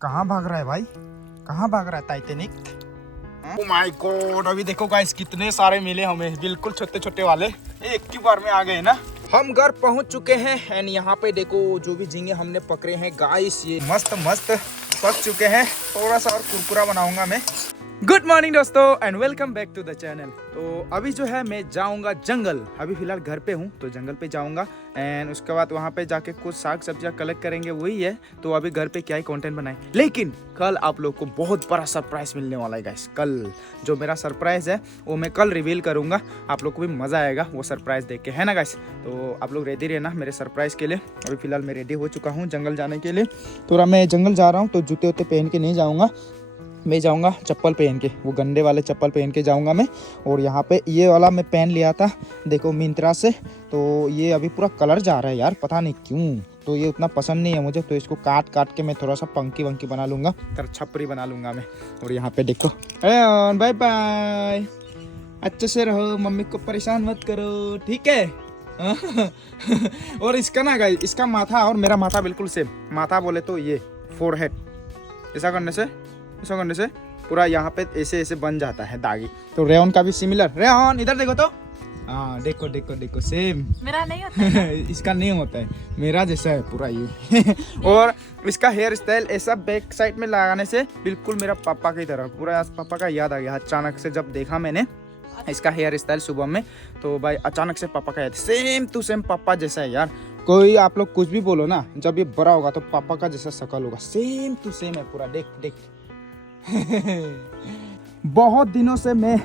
कहाँ भाग रहा है भाई? कहाँ भाग रहा है टाइटैनिक? ओ माय गॉड, अभी देखो गाइस कितने सारे मिले हमें, बिल्कुल छोटे छोटे वाले, एक ही बार में आ गए ना। हम घर पहुंच चुके हैं एंड यहाँ पे देखो जो भी झींगे हमने पकड़े हैं गाइस, ये मस्त मस्त पक चुके हैं। थोड़ा सा और कुरकुरा बनाऊंगा मैं। गुड मॉर्निंग दोस्तों and welcome back to the channel. तो अभी जो है मैं जाऊंगा जंगल, अभी फिलहाल घर पे हूँ तो जंगल पे जाऊंगा एंड उसके बाद वहाँ पे जाके कुछ साग सब्जियाँ कलेक्ट करेंगे, वही है। तो अभी घर पे क्या ही कंटेंट बनाए, लेकिन कल आप लोग को बहुत बड़ा सरप्राइज मिलने वाला है गाइस। कल जो मेरा सरप्राइज है वो मैं कल रिवील करूंगा, आप लोग को भी मजा आएगा वो सरप्राइज देख के, है ना गाइस। तो आप लोग रेडी रहना मेरे सरप्राइज के लिए। अभी फिलहाल मैं रेडी हो चुका हूँ जंगल जाने के लिए। थोड़ा मैं जंगल जा रहा हूँ तो जूते वूते पहन के नहीं जाऊँगा, मैं जाऊंगा चप्पल पहन के, वो गंदे वाले चप्पल पहन के जाऊंगा मैं। और यहाँ पे ये वाला मैं पहन लिया था देखो मिंत्रा से, तो ये अभी पूरा कलर जा रहा है यार, पता नहीं क्यों। तो ये उतना पसंद नहीं है मुझे, तो इसको काट काट के मैं थोड़ा सा पंकी वंकी बना लूँगा, तर छपरी बना लूँगा मैं। और यहाँ पे देखो बाय बाय, अच्छे से रहो, मम्मी को परेशान मत करो, ठीक है। और इसका ना गाइस, इसका माथा और मेरा माथा बिल्कुल सेम। माथा बोले तो ये फोरहेड, ऐसा करने से पूरा यहाँ पे ऐसे ऐसे बन जाता है दागी। तो रेयन का भी सिमिलर। रेयन इधर देखो तो, हाँ देखो देखो देखो सेम। मेरा नहीं होता है। इसका नहीं होता है, मेरा जैसा है पूरा ये। और इसका हेयर स्टाइल ऐसा बैक साइड में लगाने से बिल्कुल मेरा पापा की तरह, पूरा पापा का याद आ गया अचानक से जब देखा मैंने इसका हेयर स्टाइल सुबह में। तो भाई अचानक से पापा का याद, सेम टू सेम पापा जैसा है यार। कोई आप लोग कुछ भी बोलो ना, जब ये बड़ा होगा तो पापा का जैसा शक्ल होगा, सेम टू सेम है पूरा, देख देख। बहुत दिनों से मैं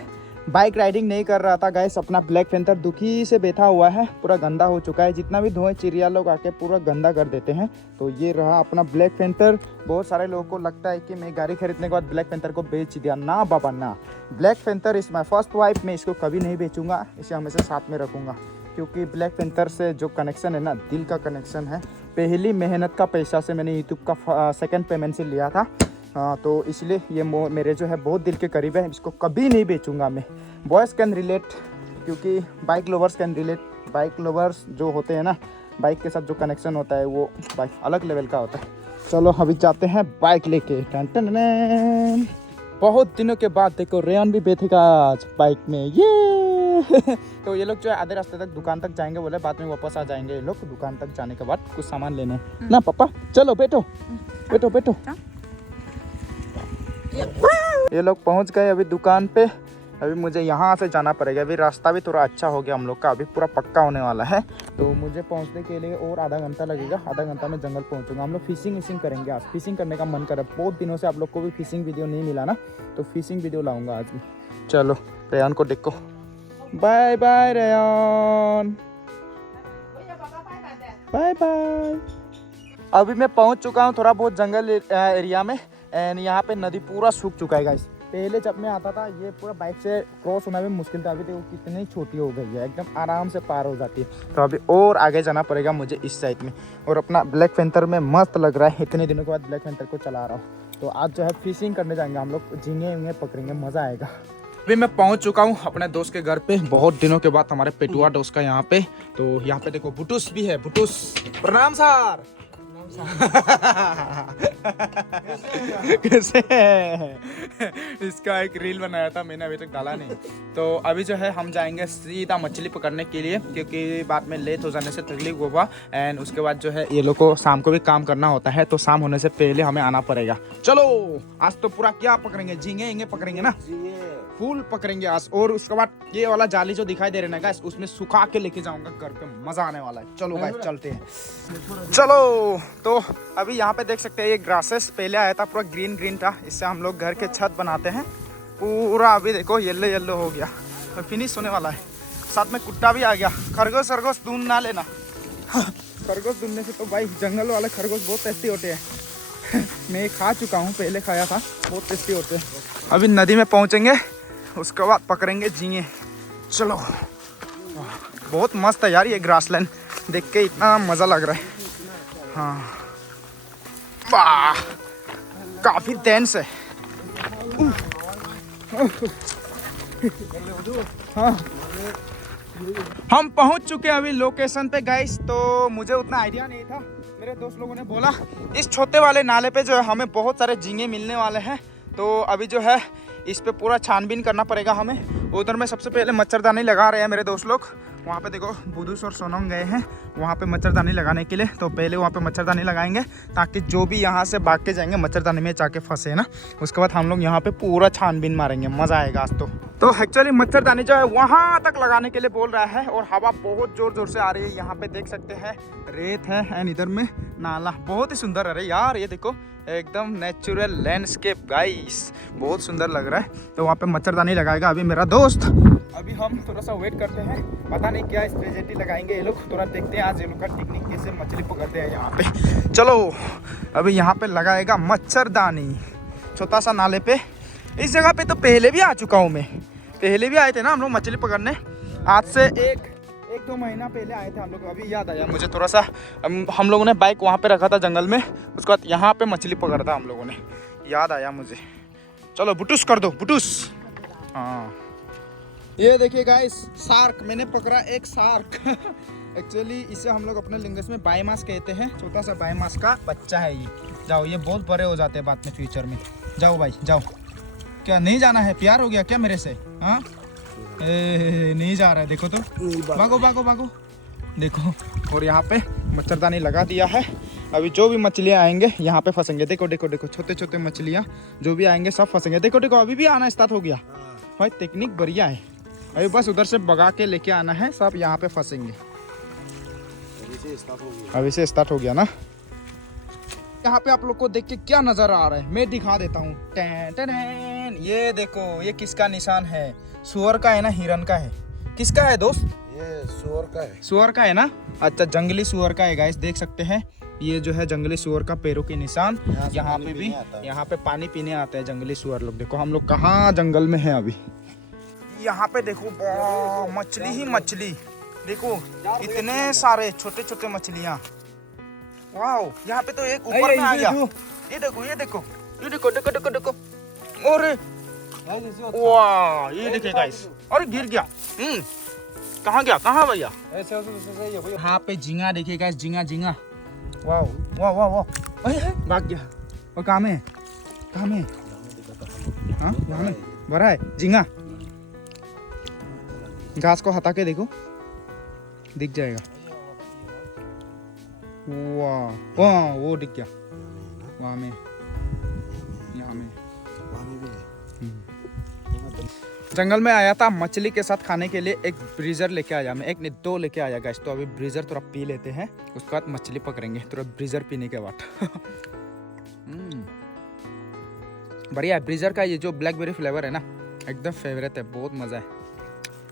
बाइक राइडिंग नहीं कर रहा था गाइस। अपना ब्लैक पैंथर दुखी से बैठा हुआ है, पूरा गंदा हो चुका है। जितना भी धुएं चिड़िया लोग आके पूरा गंदा कर देते हैं। तो ये रहा अपना ब्लैक पैंथर। बहुत सारे लोगों को लगता है कि मैं गाड़ी खरीदने के बाद ब्लैक पैंथर को बेच दिया, ना बाबा ना। Black panther is my first wife, मैं इसको कभी नहीं बेचूंगा, इसे हमेशा साथ में रखूंगा। क्योंकि ब्लैक पैंथर से जो कनेक्शन है ना, दिल का कनेक्शन है। पहली मेहनत का पैसा से मैंने यूट्यूब का सेकंड पेमेंट से लिया था। हाँ, तो इसलिए ये मेरे जो है बहुत दिल के करीब है, इसको कभी नहीं बेचूंगा मैं। बॉयज़ कैन रिलेट, क्योंकि bike lovers can relate. Bike lovers जो होते हैं ना, बाइक के साथ जो कनेक्शन होता है वो बाइक अलग लेवल का होता है। चलो अभी जाते हैं बाइक लेके। टन टन टन। बहुत दिनों के बाद देखो रेयन भी बैठेगा आज बाइक में, ये। तो ये लोग जो है आधे रास्ते तक दुकान तक जाएंगे, बोले बाद में वापस आ जाएंगे ये लोग। दुकान तक जाने के बाद कुछ सामान लेने ना पापा, चलो बैठो बैठो बैठो। ये लोग पहुंच गए अभी दुकान पे। अभी मुझे यहाँ से जाना पड़ेगा, अभी रास्ता भी थोड़ा अच्छा हो गया हम लोग का, अभी पूरा पक्का होने वाला है। तो मुझे पहुँचने के लिए और आधा घंटा लगेगा, आधा घंटा में जंगल पहुँचूंगा। हम लोग फिशिंग विशिंग करेंगे आज, फिशिंग करने का मन कर रहा है। बहुत दिनों से आप लोग को भी फिशिंग वीडियो नहीं मिला ना, तो फिशिंग वीडियो लाऊंगा आज भी। चलो रेयन को देखो, bye bye Ryan, bye bye. अभी मैं पहुँच चुका हूँ थोड़ा बहुत जंगल एरिया में एंड यहाँ पे नदी पूरा सूख चुका है गाइस। पहले जब मैं आता था ये पूरा बाइक से क्रॉस होना भी मुश्किल था, अभी देखो कितनी छोटी हो गई है, एकदम आराम से पार हो जाती है। तो अभी और आगे जाना पड़ेगा मुझे इस साइड में। और अपना ब्लैक पैंथर में मस्त लग रहा है, इतने दिनों के बाद ब्लैक पैंथर को चला रहा हूँ। तो आज जो है फिशिंग करने जाएंगे हम लोग, झींगे विंगे पकड़ेंगे, मज़ा आएगा। अभी मैं पहुंच चुका हूँ अपने दोस्त के घर पे, बहुत दिनों के बाद हमारे पेटुआ दोस्त का यहाँ पे। तो यहाँ पे देखो बुटूस भी है, बुटूस प्रणाम सर। कैसे है? इसका एक रील बनाया था मैंने, अभी तक डाला नहीं। तो अभी जो है हम जाएंगे सीधा मछली पकड़ने के लिए, क्योंकि बाद में लेट हो जाने से तकलीफ होगा। एंड उसके बाद जो है ये लोग को शाम को भी काम करना होता है, तो शाम होने से पहले हमें आना पड़ेगा। चलो आज तो पूरा क्या पकड़ेंगे, झींगे इंगे पकड़ेंगे ना, फुल पकड़ेंगे आज। और उसके बाद ये वाला जाली जो दिखाई दे रहा है ना गाइस, उसमें सुखा के लेके जाऊंगा घर पे, मजा आने वाला है। चलो गाइस चलते हैं, चलो। तो अभी यहाँ पे देख सकते हैं ये ग्रासेस पहले आया था, पूरा ग्रीन ग्रीन था, इससे हम लोग घर के छत बनाते हैं पूरा। अभी देखो येलो येलो हो गया और फिनिश होने वाला है। साथ में कुत्ता भी आ गया। खरगोश सरगोश ढूंढ ना लेना। खरगोश ढूंढने से तो भाई जंगल वाले खरगोश बहुत टेस्टी होते हैं। मैं खा चुका हूँ, पहले खाया था, बहुत टेस्टी होते हैं। अभी नदी में पहुँचेंगे, उसके बाद पकड़ेंगे झींगे। चलो बहुत मस्त है यार ये ग्रासलैंड, देख के इतना मज़ा लग रहा है। हाँ वाह, काफी डेंस है। हाँ हम पहुंच चुके हैं अभी लोकेशन पे गाइस। तो मुझे उतना आइडिया नहीं था मेरे दोस्त लोगों ने बोला इस छोटे वाले नाले पे जो है हमें बहुत सारे झींगे मिलने वाले हैं, तो अभी जो है इस पे पूरा छानबीन करना पड़ेगा हमें। उधर में सबसे पहले मच्छरदानी लगा रहे हैं मेरे दोस्त लोग। वहाँ पे देखो बुदूस और सोनम गए हैं वहाँ पे मच्छरदानी लगाने के लिए, तो पहले वहाँ पे मच्छरदानी लगाएंगे ताकि जो भी यहाँ से भाग के जाएंगे मच्छरदानी में जाके फंसे ना, उसके बाद हम लोग यहाँ पे पूरा छानबीन मारेंगे। मज़ा आएगा आज तो एक्चुअली मच्छरदानी जो है वहाँ तक लगाने के लिए बोल रहा है, और हवा बहुत ज़ोर ज़ोर से आ रही है। यहाँ पे देख सकते हैं रेत है एंड इधर में नाला, बहुत ही सुंदर है। अरे यार ये देखो एकदम नेचुरल लैंडस्केप गाइस, बहुत सुंदर लग रहा है। तो वहाँ पे मच्छरदानी लगाएगा अभी मेरा दोस्त। अभी हम थोड़ा सा वेट करते हैं, पता नहीं क्या स्ट्रेटेजी लगाएंगे ये लोग, थोड़ा देखते हैं आज ये लोग का टेक्निक कैसे मछली पकड़ते हैं यहाँ पे। चलो अभी यहाँ पे लगाएगा मच्छरदानी छोटा सा नाले पे। इस जगह पे तो पहले भी आ चुका हूँ मैं, पहले भी आए थे ना हम लोग मछली पकड़ने, आज से एक दो महीना पहले आए थे हम लोग। अभी याद आया मुझे थोड़ा सा, हम लोगों ने बाइक वहाँ पे रखा था जंगल में, उसके बाद यहाँ पे मछली पकड़ा था हम लोगों ने, याद आया मुझे। चलो बुटूस कर दो बुटूस। हाँ ये देखिए गाइस शार्क, मैंने पकड़ा एक शार्क। एक्चुअली इसे हम लोग अपने लिंग्वेज में बाईमास कहते हैं, छोटा सा बाईमास का बच्चा है ये। जाओ ये बहुत बड़े हो जाते हैं बाद में फ्यूचर में। जाओ भाई जाओ। क्या नहीं जाना है, प्यार हो गया क्या मेरे से? हाँ नहीं जा रहा है, देखो तो, भागो भागो भागो देखो। और यहाँ पे मच्छरदानी लगा दिया है, अभी जो भी मछलियाँ आएंगे यहाँ पे फंसेंगे। देखो देखो देखो छोटे छोटे मछलियाँ जो भी आएंगे सब फंसेंगे। देखो देखो अभी भी आना स्टार्ट हो गया भाई, टेक्निक बढ़िया है। अभी बस उधर से भगा के लेके आना है, सब यहाँ पे फंसेंगे। अभी से स्टार्ट हो गया ना। यहाँ पे आप लोग को देख के क्या नजर आ रहा है मैं दिखा देता हूँ। ये देखो ये किसका निशान है? सुअर का है ना हिरन का है? किसका है दोस्त? ये सुअर का है। सुअर का है ना? अच्छा जंगली सुअर का है गाइस, देख सकते हैं ये जो है जंगली सुअर का पैरों के निशान। यहाँ पे भी यहाँ पे पानी पीने आता है जंगली सुअर लोग। देखो हम लोग कहाँ जंगल में है अभी। यहाँ पे देखो मछली ही मछली, देखो इतने सारे छोटे छोटे मछलियाँ। वाओ यहाँ पे तो एक ऊपर में आ गया। ये देखो ये देखो ये देखो देखो देखो देखो। अरे वाह ये देखिए गाइस, अरे गिर गया। कहाँ गया कहाँ भैया? यहाँ पे झींगा देखिए गाइस, झींगा झींगा। वाह वाह वाह वाह भाग गया। और कहाँ में कहाँ में? हाँ यहाँ में बड़ा है झींगा। घास को हटा के देखो दिख जाएगा। वाह वाह वो दिख गया वहाँ में, यहाँ में। जंगल में आया था मछली के साथ खाने के लिए, एक ब्रीजर लेके आया मैं, एक ने दो लेके आया गाइस। तो अभी ब्रीजर थोड़ा पी लेते हैं, उसके बाद मछली पकड़ेंगे थोड़ा ब्रीजर पीने के बाद। बढ़िया है ब्रीजर का ये जो ब्लैकबेरी फ्लेवर है ना, एकदम फेवरेट है, बहुत मजा है।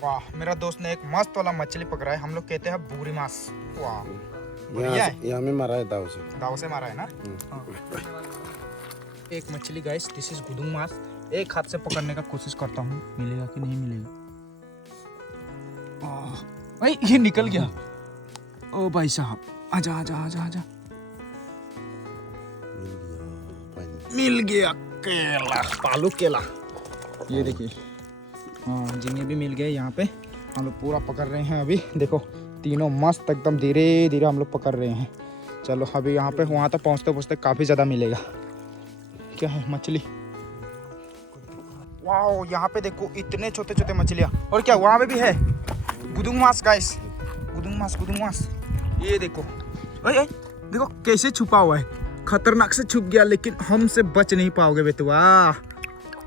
वाह मेरा दोस्त ने एक मस्त वाला मछली पकड़ा है, हम लोग कहते हैं बूरी मास। वाह बढ़िया है। यहाँ में मारा है दाव से मारा है ना। एक मछली गाइस, दिस इज गुदुंग मास। एक हाथ से पकड़ने का कोशिश करता हूँ, मिलेगा कि नहीं मिलेगा। भाई ये निकल गया। ओ भाई साहब आजा आजा आजा आजा। मिल गया केला, पालू केला। ये देखिए हाँ झींगे भी मिल गए यहाँ पे। हम लोग पूरा पकड़ रहे हैं अभी, देखो तीनों मस्त एकदम धीरे धीरे हम लोग पकड़ रहे हैं। चलो अभी यहाँ पे वहाँ तक पहुँचते पहुँचते काफ़ी ज़्यादा मिलेगा। क्या है मछली? वाओ यहाँ पे देखो इतने छोटे छोटे मछलियाँ। और क्या वहाँ पे भी है गुदुंग मास गाइस, गुदुंग मास गुदुंग मास। ये देखो अरे देखो कैसे छुपा हुआ है, खतरनाक से छुप गया, लेकिन हमसे बच नहीं पाओगे बेटुआ,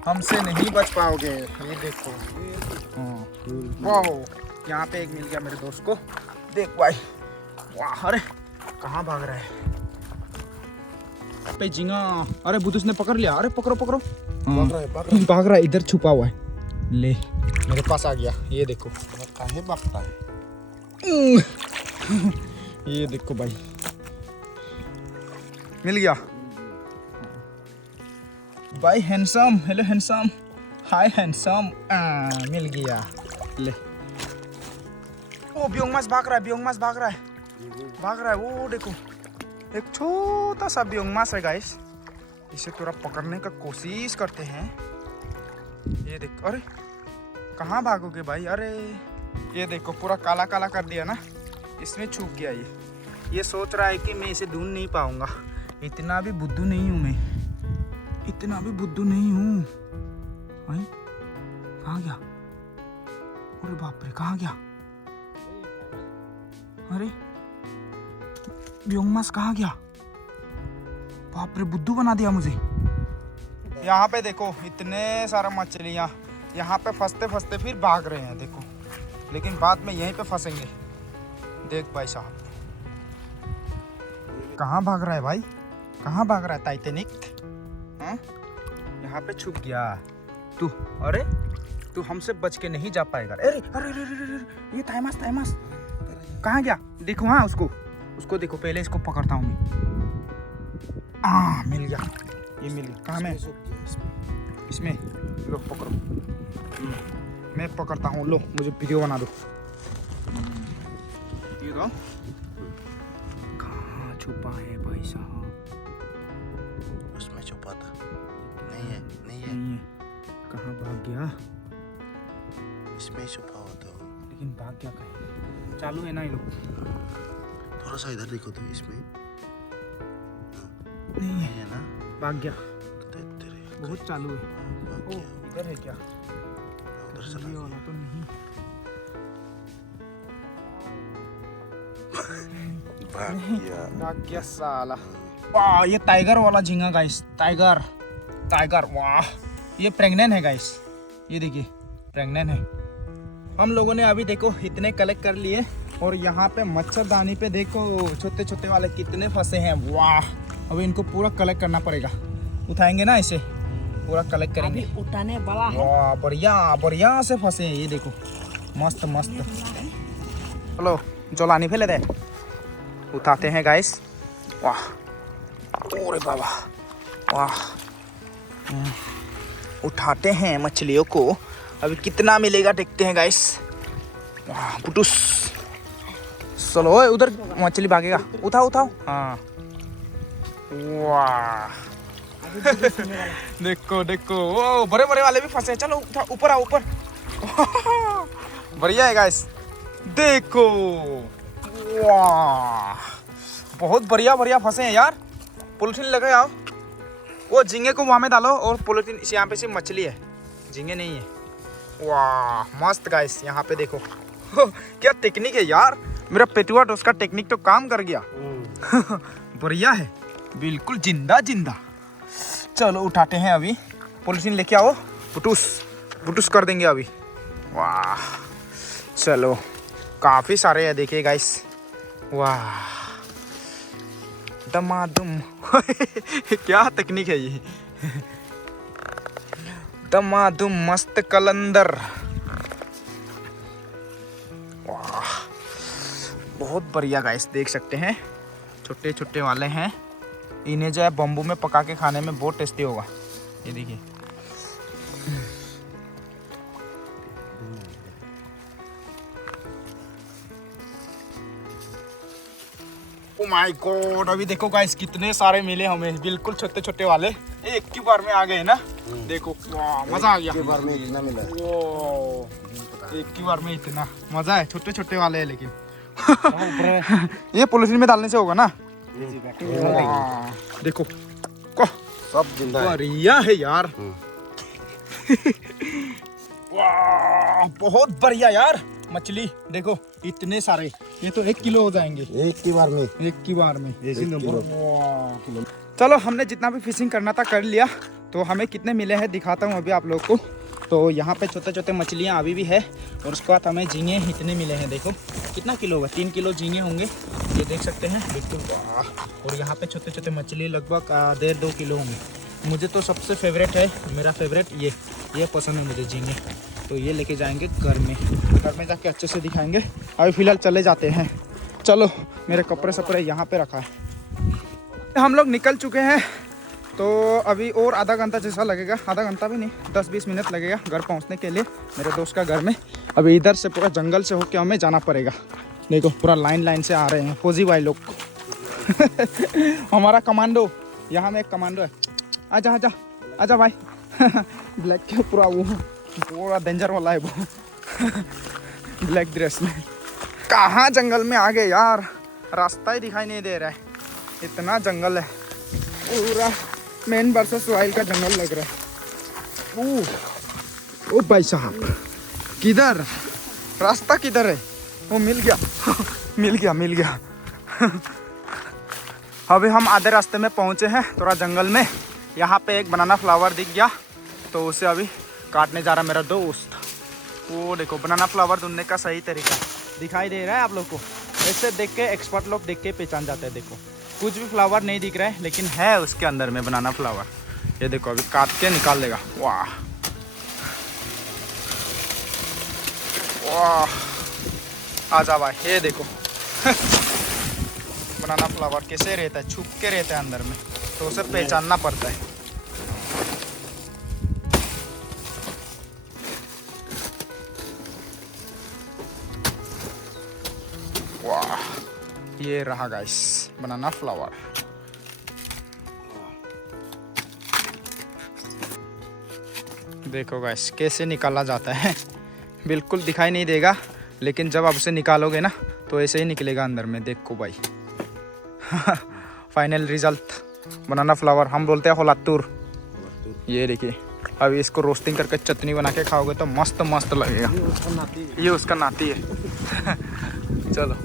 हमसे नहीं बच पाओगे। ये देखो वाओ यहाँ पे एक मिल गया मेरे दोस्त को। देख भाई वाह, अरे कहाँ भाग रहा है पे झींगा। अरे बुदूस ने पकड़ लिया। अरे पकड़ो पकड़ो, भाग रहा है इधर छुपा हुआ है। ले मेरे पास आ गया। ये देखो काहे भागता है। ये देखो भाई मिल गया भाई। हैंडसम, हेलो हैंडसम, हाय हैंडसम। मिल गया ले। ओ बियोंग मास भाग रहा है, बियोंग मास भाग रहा है, भाग रहा है। वो देखो एक छोटा सा बियोंग मास है गाइस, इसे थोड़ा पकड़ने का कोशिश करते हैं। ये देखो अरे कहाँ भागोगे भाई? अरे ये देखो पूरा काला काला कर दिया ना, इसमें छुप गया ये। ये सोच रहा है कि मैं इसे ढूंढ नहीं पाऊंगा। इतना भी बुद्धू नहीं हूँ मैं, इतना भी बुद्धू नहीं हूँ। कहाँ गया? अरे बाप रे, कहाँ गया? अरे ब्योंगमास कहाँ गया? बाप रे, बुद्धू बना दिया मुझे। यहाँ पे देखो इतने सारा मछलियाँ यहाँ पे फंसते फंसते फिर भाग रहे हैं देखो, लेकिन बाद में यहीं पे फंसेंगे। देख भाई साहब, कहाँ भाग रहा है भाई, कहाँ भाग रहा है टाइटैनिक? यहाँ पे छुप गया तू। अरे तू हमसे बच के नहीं जा पाएगा। अरे अरे अरे अरे, ये ताइमास कहाँ गया? देखो, हाँ उसको देखो, पहले इसको पकड़ता हूँ मैं। मिल गया, ये मिल गया। कहाँ में? इसमें लो पकड़ो, मैं पकड़ता हूँ। लो मुझे वीडियो बना दो। ये दो, कहाँ छुपा है भाई साहब? उसमें छुपा था। नहीं है। कहाँ भाग गया? इसमें ही छुपा होता हो। लेकिन भाग गया कहीं? चालू है ना ये लोग? थोड़ा सा इधर देखो तो इसमें नहीं है ना, भाग गया। तेरे बहुत चालू है। भाग ओ, गया। इधर है क्या? उधर चला ये गया। वाला तो नहीं। भाग गया साला। वाह, ये टाइगर वाला झींगा गाइस, टाइगर वाह, ये प्रेग्नेंट है गाइस। ये देखिए प्रेग्नेंट है। हम लोगों ने अभी देखो इतने कलेक्ट कर लिए, और यहाँ पे मच्छरदानी पे देखो छोटे छोटे वाले कितने फंसे हैं। वाह, अभी इनको पूरा कलेक्ट करना पड़ेगा। उठाएंगे ना इसे, पूरा कलेक्ट करेंगे। अभी उठाने वाला है। वाह, बढ़िया से फंसे हैं ये देखो, मस्त। चलो जोलानी फैले दे, उठाते हैं गाइस। वाह, ओरे बाबा, वाह। उठाते हैं मछलियों को। अभी कितना मिलेगा देखते हैं गाइस। वाह पुटुस, चलो ओए, उधर मछली भागेगा। उठाओ। हाँ, वाह। देखो वो बड़े वाले भी फंसे। चलो ऊपर आओ, ऊपर। बढ़िया है गाइस, देखो। वाह, बहुत बढ़िया फंसे हैं यार। पॉलिथीन लगे आओ, वो झींगे को वहाँ में डालो, और पॉलिथीन यहाँ पे सिर्फ मछली है, झींगे नहीं है। वाह मस्त गाइस, यहाँ पे देखो। क्या टेक्निक है यार, मेरा पेटुआ डोस का टेक्निक तो काम कर गया। बढ़िया है, बिल्कुल जिंदा। चलो उठाते हैं अभी, पॉलिथीन लेके आओ। बुटूस कर देंगे अभी। वाह, चलो काफ़ी सारे हैं देखिए गाइस। वाह, दमादुम। क्या तकनीक है ये, दमादुम मस्त कलंदर। वाह, बहुत बढ़िया गाइस, देख सकते हैं छोटे छोटे वाले हैं। इन्हें जो है बम्बू में पका के खाने में बहुत टेस्टी होगा। ये देखिए, ओ माय गॉड, अभी देखो गाइस कितने सारे मिले हमें, बिल्कुल छोटे छोटे वाले। एक की बार में आ गए ना। देखो वाह, मजा आ गया। एक बार में इतना मिला। एक की बार में इतना मजा है। छोटे छोटे वाले हैं लेकिन ये पॉलिथीन में डालने से होगा ना। देखो सब जिंदा है। बढ़िया है यार। वाह, बहुत बढ़िया यार मछली। देखो इतने सारे, ये तो 1 किलो हो जाएंगे एक की बार में। वाह। चलो हमने जितना भी फिशिंग करना था कर लिया। तो हमें कितने मिले हैं दिखाता हूँ अभी आप लोग को। तो यहाँ पे छोटे छोटे मछलियाँ अभी भी है, और उसके बाद हमें झींगे इतने मिले हैं। देखो कितना किलो होगा, 3 किलो झींगे होंगे, ये देख सकते हैं बिल्कुल। और यहाँ पे छोटे छोटे मछली लगभग 1.5-2 किलो होंगे। मुझे तो सबसे फेवरेट है, मेरा फेवरेट ये पसंद है मुझे झींगे। तो ये लेके जाएंगे घर में जाके अच्छे से दिखाएंगे। अभी फ़िलहाल चले जाते हैं। चलो, मेरे कपड़े सपड़े यहाँ पे रखा है। हम लोग निकल चुके हैं, तो अभी और आधा घंटा जैसा लगेगा, आधा घंटा भी नहीं, 10-20 मिनट लगेगा घर पहुँचने के लिए, मेरे दोस्त का घर में। अभी इधर से पूरा जंगल से होके हमें जाना पड़ेगा। देखो पूरा लाइन से आ रहे हैं फौजी भाई लोग। हमारा कमांडो, यहाँ में एक कमांडो है। आजा भाई। ब्लैक के पूरा डेंजर वाला है वो। ब्लैक ड्रेस में। कहाँ जंगल में आ गए यार, रास्ता ही दिखाई नहीं दे रहा है, इतना जंगल है। पूरा मैन वर्सेस वाइल्ड का जंगल लग रहा है। ओ भाई साहब, किधर रास्ता किधर है? वो मिल गया मिल गया अभी हम आधे रास्ते में पहुंचे हैं, थोड़ा जंगल में। यहाँ पे एक बनाना फ्लावर दिख गया, तो उसे अभी काटने जा रहा मेरा दोस्त। वो देखो, बनाना फ्लावर ढूंढने का सही तरीका दिखाई दे रहा है आप लोग को। ऐसे देख के एक्सपर्ट लोग देख के पहचान जाते हैं। देखो, कुछ भी फ्लावर नहीं दिख रहा है, लेकिन है उसके अंदर में बनाना फ्लावर। ये देखो, अभी काट के निकाल लेगा। वाह वाह, आजा भाई, ये देखो बनाना फ्लावर कैसे रहता है, छुप के रहता है अंदर में, तो उसे पहचानना पड़ता है। वाह, ये रहा गाइस बनाना फ्लावर। देखो गाइस कैसे निकाला जाता है, बिल्कुल दिखाई नहीं देगा, लेकिन जब आप उसे निकालोगे ना तो ऐसे ही निकलेगा अंदर में। देखो भाई फाइनल रिजल्ट बनाना फ्लावर, हम बोलते हैं होलातूर। ये देखिए, अभी इसको रोस्टिंग करके चटनी बना के खाओगे तो मस्त मस्त लगेगा। ये उसका नाती है चलो,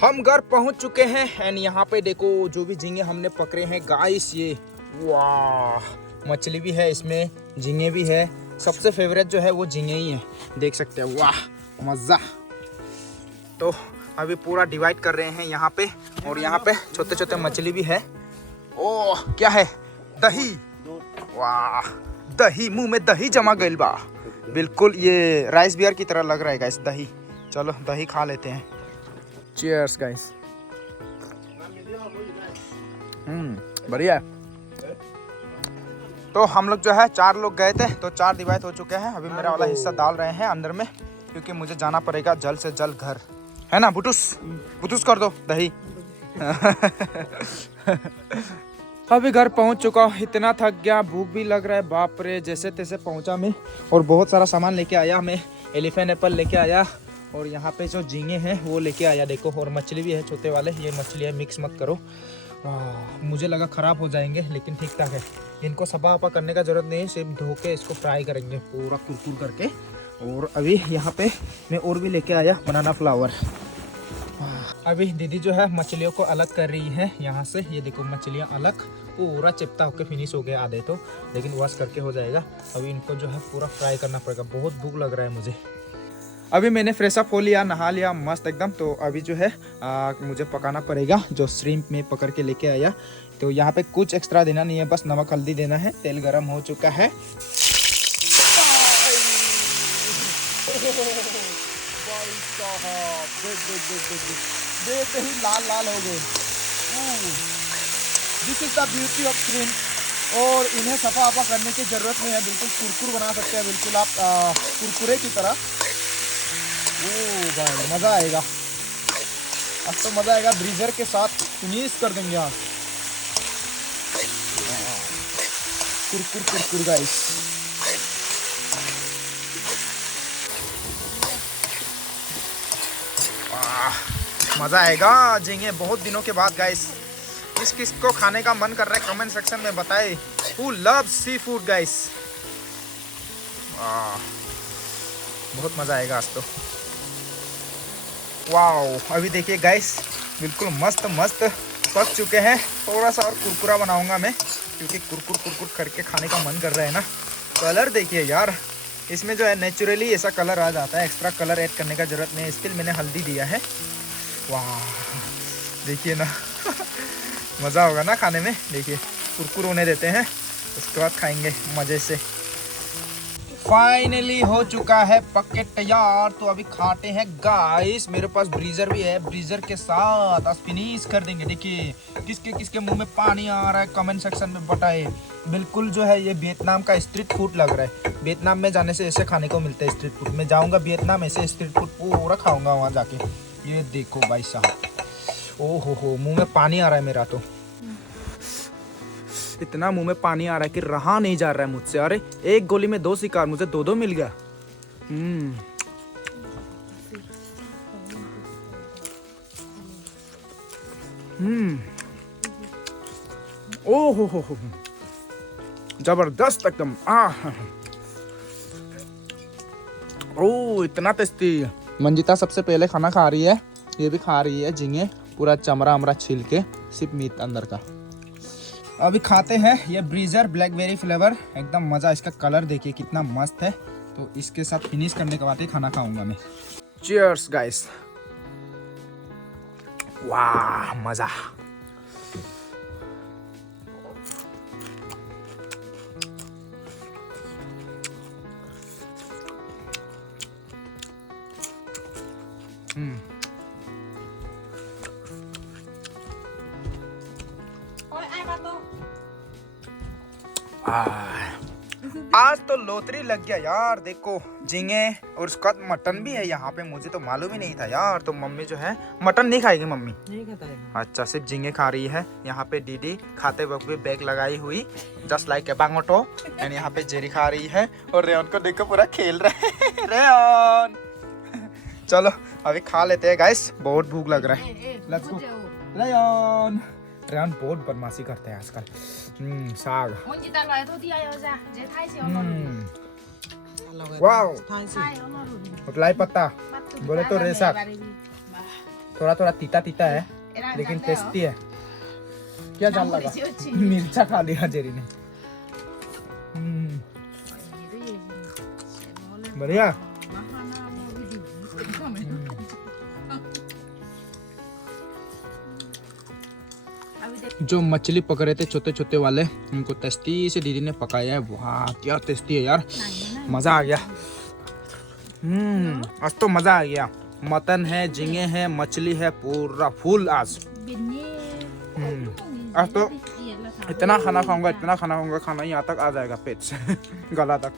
हम घर पहुंच चुके हैं एंड यहाँ पे देखो जो भी झींगे हमने पकड़े हैं गाइस, ये वाह, मछली भी है इसमें, झींगे भी है। सबसे फेवरेट जो है वो झींगे ही है, देख सकते हैं। वाह मज़ा। तो अभी पूरा डिवाइड कर रहे हैं यहाँ पे, और यहाँ पे छोटे छोटे मछली भी है। ओह क्या है, दही। वाह, दही, मुंह में दही जमा गइल बा, बिल्कुल ये राइस बियर की तरह लग रहा है गाइस दही। चलो दही खा लेते हैं। Cheers guys. बढ़िया है। तो हम लोग जो है 4 लोग गए थे, तो 4 डिवाइड हो चुके हैं। अभी मेरा वाला हिस्सा डाल रहे हैं अंदर में, क्योंकि मुझे जाना पड़ेगा जल्द से जल्द घर, है ना बुटूस कर दो दही अभी घर पहुंच चुका, इतना थक गया, भूख भी लग रहा है, बाप रे। जैसे तैसे पहुंचा मैं, और बहुत सारा सामान लेके आया मैं। एलिफेंट एप्पल लेके आया, और यहाँ पे जो झींगे हैं वो लेके आया देखो, और मछली भी है छोटे वाले। ये मछली है, मिक्स मत करो, मुझे लगा ख़राब हो जाएंगे, लेकिन ठीक ठाक है। इनको सफा वफा करने का ज़रूरत नहीं है, सिर्फ धो के इसको फ्राई करेंगे पूरा कुरकुर करके। और अभी यहाँ पे मैं और भी लेके आया बनाना फ्लावर। अभी दीदी जो है मछलियों को अलग कर रही है यहाँ से। ये देखो मछलियाँ अलग, पूरा चिपटा होकर फिनिश हो गया आधे तो, लेकिन वॉश करके हो जाएगा। अभी इनको जो है पूरा फ्राई करना पड़ेगा। बहुत भूख लग रहा है मुझे। अभी मैंने फ्रेश अप हो लिया, नहा लिया मस्त एकदम। तो अभी जो है मुझे पकाना पड़ेगा जो श्रिम्प में पकड़ के लेके आया। तो यहाँ पे कुछ एक्स्ट्रा देना नहीं है, बस नमक हल्दी देना है। तेल गरम हो चुका है। देखते ही लाल लाल हो गए। This is the beauty of shrimp. और इन्हें सफा वफा करने की ज़रूरत नहीं है, बिल्कुल कुरकुर बना सकते हैं, बिल्कुल आप कुरकुरे की तरह। भाई मज़ा आएगा, अब तो मज़ा आएगा। ब्रीजर के साथ फिनिश कर देंगे आज। कुरकुर कुरकुर गाइस। मज़ा आएगा झींगे बहुत दिनों के बाद गाइस। किस किस को खाने का मन कर रहा है कमेंट सेक्शन में बताए। Who love seafood guys. बहुत मज़ा आएगा आज तो। वाओ, अभी देखिए गाइस बिल्कुल मस्त मस्त पक चुके हैं। थोड़ा सा और कुरकुरा बनाऊंगा मैं, क्योंकि कुरकुर कुरकुर करके खाने का मन कर रहा है ना। कलर देखिए यार, इसमें जो है नेचुरली ऐसा कलर आ जाता है, एक्स्ट्रा कलर ऐड करने का ज़रूरत नहीं है। इसके लिए मैंने हल्दी दिया है। वाह देखिए ना मज़ा होगा ना खाने में। देखिए कुरकुर होने देते हैं, उसके बाद खाएंगे मज़े से। फाइनली हो चुका है पक के तैयार। तो अभी खाते हैं गाइस। मेरे पास ब्रीजर भी है, ब्रीजर के साथ आज फिनिश कर देंगे। देखिए किसके किसके मुंह में पानी आ रहा है कमेंट सेक्शन में बताए। बिल्कुल जो है ये वियतनाम का स्ट्रीट फूड लग रहा है। वियतनाम में जाने से ऐसे खाने को मिलता है स्ट्रीट फूड। मैं जाऊँगा वियतनाम, ऐसे स्ट्रीट फूड पूरा खाऊँगा वहाँ जाके। ये देखो भाई साहब, ओ हो मुँह में पानी आ रहा है मेरा तो। इतना मुंह में पानी आ रहा है कि रहा नहीं जा रहा है मुझसे। अरे एक गोली में 2 शिकार, मुझे 2 मिल गया। ओ हो जबरदस्त एकदम। ओ इतना टेस्टी। मंजिता सबसे पहले खाना खा रही है, ये भी खा रही है झींगे, पूरा चमड़ा अमरा छील के, सिर्फ मीट अंदर का। अभी खाते हैं ये ब्रीजर ब्लैकबेरी फ्लेवर, एकदम मजा। इसका कलर देखिए कितना मस्त है। तो इसके साथ फिनिश करने के बाद ही खाना खाऊंगा मैं। Cheers guys. वाह मजा। आज तो लोतरी लग गया यार। देखो झींगे और उसके बाद मटन भी है यहाँ पे, मुझे तो मालूम ही नहीं था यार। तो मम्मी जो है मटन नहीं खाएगी मम्मी। नहीं खाता है। अच्छा सिर्फ झींगे खा रही है। यहाँ पे दीदी खाते वक्त भी बैग लगाई हुई, जस्ट लाइक ए बांगोटो। एंड यहाँ पे जेरी खा रही है और रेयन को देखो पूरा खेल रहे हैं। रेयन चलो अभी खा लेते हैं गाइस, बहुत भूख लग रहा है। Let's go. रेयन बहुत बदमाशी करते हैं आजकल। साग। वाओ लाई पत्ता बोले तो रेसा थोड़ा थोड़ा तीता तीता है लेकिन टेस्टी है। क्या जान लगा मिर्चा खा लिया जेरी ने। बढ़िया। जो मछली पकड़े थे छोटे छोटे वाले, उनको टेस्टी से दीदी ने पकाया है। वाह क्या टेस्टी है यार, मजा आ गया। आज तो मजा आ गया। मटन है, झींगे है, मछली है, पूरा फुल आज। आज तो इतना खाना खाऊंगा, खाना यहाँ तक आ जाएगा पेट से गला तक।